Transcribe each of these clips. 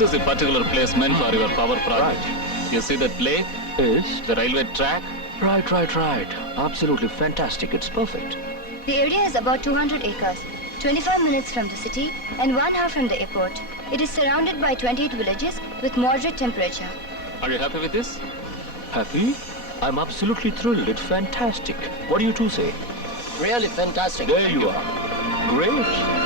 Is a particular placement for your power project. You see that plate, Is? the railway track? Right, right, right. Absolutely fantastic. It's perfect. The area is about 200 acres, 25 minutes from the city and one hour from the airport. It is surrounded by 28 villages with moderate temperature. Are you happy with this? Happy? I'm absolutely thrilled. It's fantastic. What do you two say? Really fantastic. There you are. Great.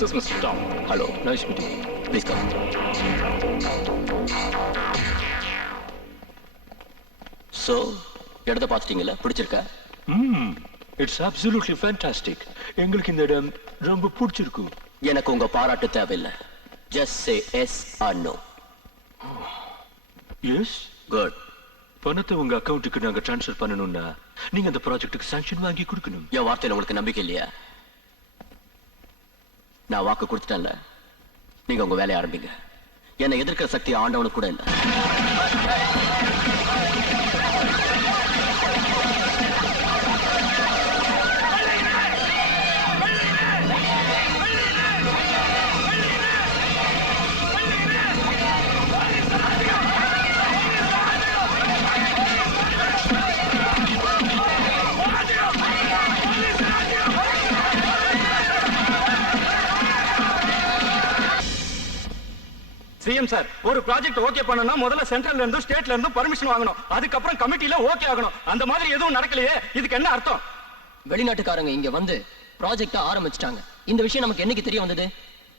This is Mr. Tom. Hello. Nice meeting you. Please come. So, இடத்த பார்த்துட்டீங்கல்ல பிடிச்சிருக்கா Hmm. It's absolutely fantastic. எங்களுக்கு இந்த இடம் ரொம்ப பிடிச்சிருக்கு எனக்கு உங்க பாராட்டு தேவையில்லை just say yes or no yes good பணத்தை உங்க அக்கவுண்ட்டுக்கு நாங்க ட்ரான்ஸ்ஃபர் பண்ணணும்னா நீங்க அந்த ப்ராஜெக்ட்டுக்கு சாங்ஷன் வாங்கி கொடுக்கணும் என் வார்த்தையில உங்களுக்கு நம்பிக்கை இல்லையா நான் வாக்கு கொடுத்துட்டேன்ல. நீங்க உங்க வேலையை ஆரம்பிங்க. என்னை எதிர்க்கிற சக்தி ஆண்டவனுக்கு கூட இல்லை. சிஎம் சார் ஒரு ப்ராஜெக்ட் ஓகே பண்ணனும்னா முதல்ல சென்ட்ரல்ல இருந்து ஸ்டேட்ல இருந்து பர்மிஷன் வாங்கணும். அதுக்கப்புறம் கமிட்டில ஓகே ஆகணும். அந்த மாதிரி எதுவும் நடக்கலையே. இதுக்கு என்ன அர்த்தம்? வெளிநாட்டுக்காரங்க இங்க வந்து ப்ராஜெக்ட ஆரம்பிச்சிட்டாங்க. இந்த விஷயம் நமக்கு என்னைக்கு தெரிய வந்தது?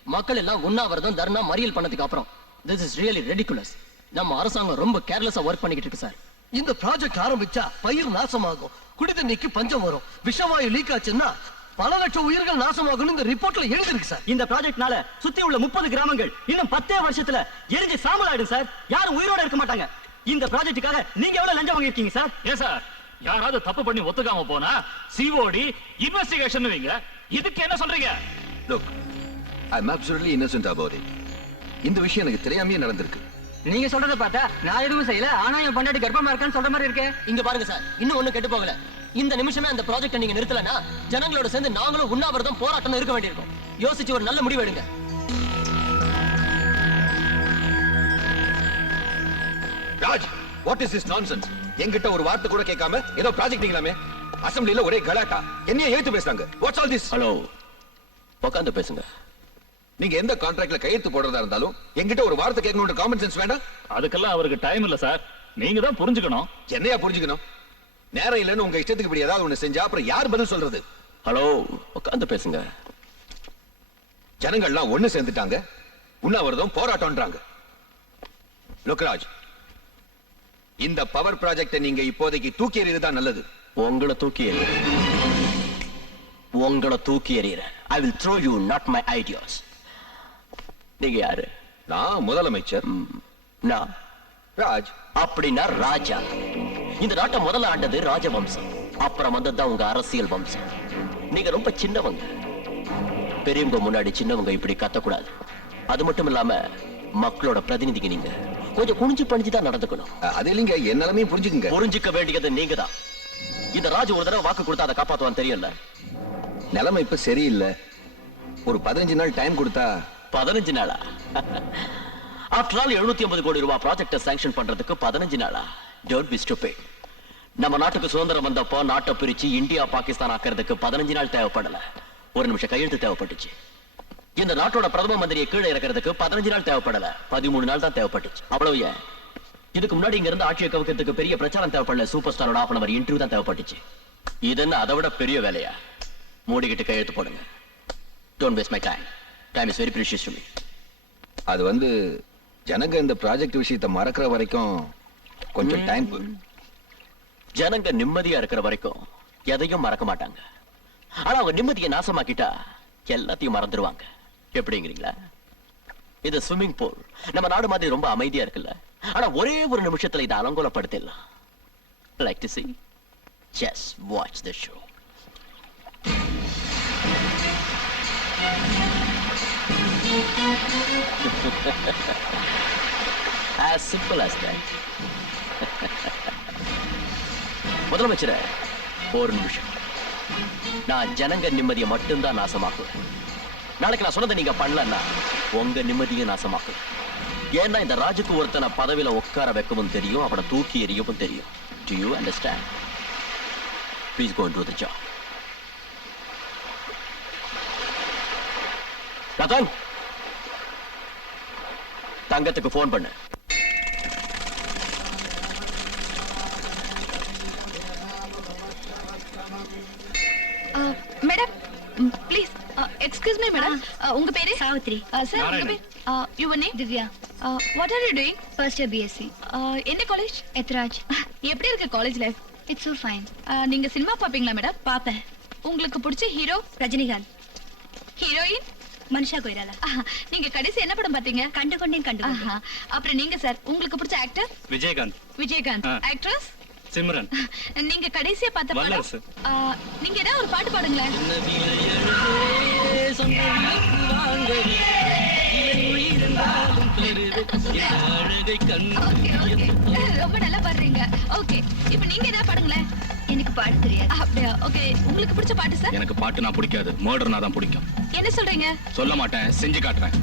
மக்கள் எல்லாம் உண்ணாவிரதம் தர்ணா மறியல் பண்ணதுக்கு அப்புறம். திஸ் இஸ் ரியலி ரெடிகுலஸ் நம்ம அரசாங்கம் ரொம்ப கேர்லெஸ்ஸா ஒர்க் பண்ணிக்கிட்டு இருக்கு சார் இந்த ப்ராஜெக்ட் ஆரம்பிச்சா பயிர் நாசமாகும். குடிதண்ணிக்கு பஞ்சம் வரும். விஷவாயு லீக் ஆச்சுன்னா பல லட்சம் உயிர்கள் நாசமாகும்னு இந்த ரிப்போர்ட்ல எழுதிருக்கு சார். இந்த ப்ராஜெக்ட்னால சுத்தி உள்ள முப்பது கிராமங்கள் இன்னும் பத்தே வருஷத்துல எரிஞ்சு சாம்பல் ஆயிடும் சார். யாரும் உயிரோட இருக்க மாட்டாங்க. இந்த ப்ராஜெக்ட்டுக்காக நீங்க எவ்வளவு லஞ்சம் வாங்கியிருக்கீங்க சார்? ஏன் சார்? யாராவது தப்பு பண்ணி ஒத்துக்காம போனா சிஓடி இன்வெஸ்டிகேஷன் வைங்க. இதுக்கு என்ன சொல்றீங்க? Look I am absolutely innocent about it இந்த விஷயம் எனக்கு தெரியாமையே நடந்திருக்கு. நீங்க சொல்றத பார்த்தா நான் எதுவும் செய்யல ஆனா என் பண்டாட்டி கர்ப்பமா இருக்கான்னு சொல்ற மாதிரி இருக்கே. இங்க பாருங்க சார். இன்னும் ஒண்ணு கெட்டு போகல. இந்த நிமிஷமே அந்த ப்ராஜெக்ட் நீங்க நிறுத்தலனா ஜனங்களோட சேர்ந்து நாங்களும் உண்ணாவிரதம் போராட்டம் இருக்க வேண்டியிருக்கும். யோசிச்சு ஒரு நல்ல முடிவு எடுங்க. Raj what is this nonsense என்கிட்ட ஒரு வார்த்தை கூட கேட்காம ஏதோ ப்ராஜெக்ட் நீங்களாமே. அசெம்பிளில ஒரே கலாட்டா. என்னைய ஏத்து பேசுறாங்க. வாட்ஸ் ஆல் திஸ் ஹலோ உட்காந்து பேசுங்க. நீங்க எந்த கான்ட்ராக்ட்ல கையெழுத்து போடுறதா இருந்தாலும் என்கிட்ட ஒரு வார்த்தை கேட்கணும்ன்ற காமன் சென்ஸ் வேண்டாம். அதுக்கெல்லாம் அவருக்கு டைம் இல்ல சார் நீங்க தான் புரிஞ்சுக்கணும். என்னையா புரிஞ்சுக்கணும்? நேரம் இல்லைன்னு உங்க இஷ்டத்துக்கு இப்படி ஏதாவது ஒண்ணு செஞ்சா அப்புறம் யார் பதில் சொல்றது? ஹலோ உட்காந்து பேசுங்க. ஜனங்கள்லாம் ஒண்ணு சேர்ந்துட்டாங்க. உண்ணாவிரதம் போராட்டம்ன்றாங்க. லுக்ராஜ் இந்த பவர் ப்ராஜெக்ட நீங்க இப்போதைக்கு தூக்கி எறியதுதான் நல்லது. உங்களை தூக்கி எறிகிறேன் உங்களை தூக்கி எறிகிறேன் I will throw you not my ideas நீங்க யாரு? நான் முதலமைச்சர். நான். ராஜ். அப்படின்னா ராஜா. இந்த நாட்டை முதல்ல ஆண்டது ராஜவம்சம். அப்புறம் வந்ததுதான் உங்க அரசியல் வம்சம். நீங்க ரொம்ப சின்னவங்க. பெரியவங்க முன்னாடி சின்னவங்க இப்படி கத்தக்கூடாது. அது மட்டும் இல்லாம மக்களோட பிரதிநிதிங்க நீங்க. கொஞ்சம் குனிஞ்சு பணிஞ்சு தான் நடந்துக்கணும். அது இல்லைங்க. என் நிலைமையும் புரிஞ்சுக்குங்க. புரிஞ்சுக்க வேண்டியது நீங்க தான் இந்த ராஜு ஒரு தடவை வாக்கு கொடுத்தா அதை காப்பாத்துவான் தெரியல நிலைமை இப்ப சரியில்லை. ஒரு பதினஞ்சு நாள் டைம் கொடுத்தா பதினஞ்சு நாளா? ஆஃப்டர் ஆல் எழுநூத்தி ஐம்பது கோடி ரூபாய் ப்ராஜெக்டை சாங்ஷன் பண்றதுக்கு பதினஞ்சு நாளா? டோன்ட் பி ஸ்டூபிட் நம்ம நாட்டுக்கு சுதந்திரம் வந்தப்போ நாட்டை பிரிச்சு இந்தியா பாகிஸ்தான் ஆக்கிறதுக்கு பதினஞ்சு நாள் தேவைப்படல. ஒரு நிமிஷம் கையெழுத்து தேவைப்பட்டுச்சு. இந்த நாட்டோட பிரதம மந்திரியை கீழே இறக்கிறதுக்கு பதினஞ்சு நாள் தேவைப்படல. பதிமூணு நாள் தான் தேவைப்பட்டுச்சு. அவ்வளவு ஏன்? இதுக்கு முன்னாடி இங்க இருந்து ஆட்சியை கவுக்கிறதுக்கு பெரிய பிரச்சாரம் தேவைப்படல. சூப்பர் ஸ்டாரோட ஆஃப் அவர் இன்டர்வியூ தான் தேவைப்பட்டுச்சு. இது என்ன? அதை விட பெரிய வேலையா? மூடிக்கிட்டு கையெழுத்து போடுங்க. Don't waste my time time is very precious to me அது வந்து ஜனங்க இந்த ப்ராஜெக்ட் விஷயத்தை மறக்கிற வரைக்கும் கொஞ்சம் டைம் ஜனங்க நிம்மதியா இருக்கிற வரைக்கும் எதையும் மறக்க மாட்டாங்க. ஆனா அவங்க நிம்மதியை நாசமாக்கிட்டா எல்லாத்தையும் மறந்துடுவாங்க எப்படிங்கிறீங்களா? இது ஸ்விம்மிங் பூல் நம்ம நாடு மாதிரி ரொம்ப அமைதியா இருக்குல்ல. ஆனா ஒரே ஒரு நிமிஷத்துல இதை அலங்கோலப்படுத்திடலாம். Like to see? Just watch the show. as simple as that. முதலமைச்சர ஒரு நிமிஷம். நான் ஜனங்க நிம்மதியை மட்டும்தான் நாசமாக்குவேன். நாளைக்கு நான் சொன்னதை நீங்க பண்ணலன்னா உங்க நிம்மதியும் நாசமாக்குவேன் ஏன்னா இந்த ராஜுக்கு ஒருத்தனை பதவியில உட்கார வைக்கவும் தெரியும் அவனை தூக்கி எறியவும் தெரியும். Do you understand please go to job Rathan! தங்கத்துக்கு ஃபோன் பண்ணு. Madam please excuse me madam உங்க பேரு? சாவித்ரி. சார் உங்க பேர்? Your name Divya. What are you doing first year BSc என்ன காலேஜ் எத்ராஜ். எப்படி இருக்கு college life it's so fine நீங்க சினிமா பாப்பீங்களா மேடம் பாப்பேன். உங்களுக்கு பிடிச்ச ஹீரோ ரஜினிகாந்த். ஹீரோயின் மனுஷா கொய்ராலா நீங்க கடைசி என்ன படம் பாத்தீங்க? கண்டு கொண்டேன் கண்டு கொண்டேன். ஆஹா. அப்புறம் நீங்க சார் உங்களுக்கு பிடிச்ச ஆக்டர் விஜயகாந்த். விஜயகாந்த். ஆக்ட்ரஸ் சிம்ரன். நீங்க கடைசியா பார்த்த படம்? நீங்க ஏதாவது ஒரு பாட்டு பாடுங்களேன். ரொம்ப நல்லா பாடுறீங்க. ஓகே இப்போ நீங்க ஏதாவது பாடுங்களேன். எனக்கு பாட தெரியாது. அப்படியா? ஓகே உங்களுக்கு பிடிச்ச பாட்டு சார் எனக்கு பாட்டுனா பிடிக்காது. மர்டர்னா தான் பிடிக்கும். என்ன சொல்றீங்க? சொல்ல மாட்டேன் செஞ்சு காட்டுறேன்.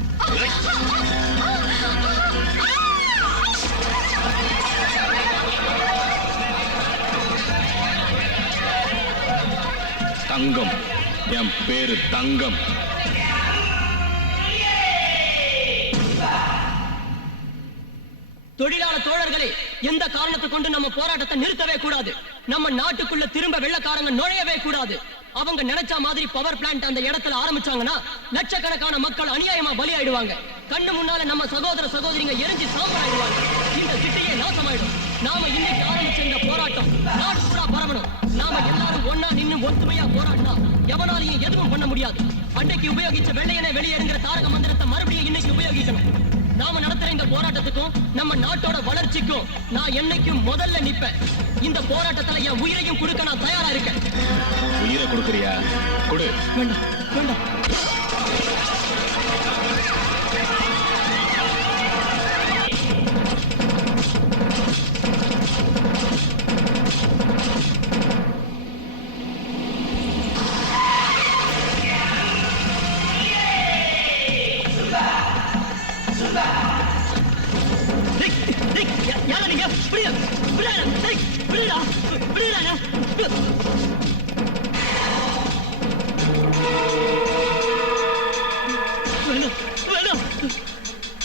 தங்கம் என் பேரு தங்கம். தொழிலாளர் தோழர்களே எந்த காரணத்தை கொண்டு நம்ம போராட்டத்தை நிறுத்தவே கூடாது. நம்ம நாட்டுக்குள்ள திரும்ப வெள்ளக்காரங்க நுழையவே கூடாது. அவங்க நினைச்ச மாதிரி பவர் பிளான்ட் அந்த இடத்துல ஆரம்பிச்சாங்கன்னா லட்சக்கணக்கான மக்கள் அநியாயமா பலியாயிடுவாங்க. கண்ணு முன்னால நம்ம சகோதர சகோதரிங்க எரிஞ்சு சாம்பலாயிடுவாங்க. இந்த சிட்டியே நாசமாயிடும். நாம இன்னைக்கு ஆரம்பிச்ச இந்த போராட்டம் நாடு பூரா பரவணும். நாம எல்லாரும் ஒன்னா நின்னு ஒத்துமையா போராடினா எவனாலையும் எதுவும் பண்ண முடியாது. அன்னைக்கு உபயோகிச்ச வெள்ளையனை வெளியேறுங்கிற தாரக மந்திரத்தை மறுபடியும் இன்னைக்கு உபயோகிக்கணும். நாம நடத்த இந்த போராட்டத்துக்கும் நம்ம நாட்டோட வளர்ச்சிக்கும் நான் என்னைக்கும் முதல்ல நிப்பேன். இந்த போராட்டத்துல என் உயிரையும் கொடுக்க நான் தயாரா இருக்கேன். உயிரை கொடுக்குறியா? கொடு. வேண்டாம் வேண்டாம்.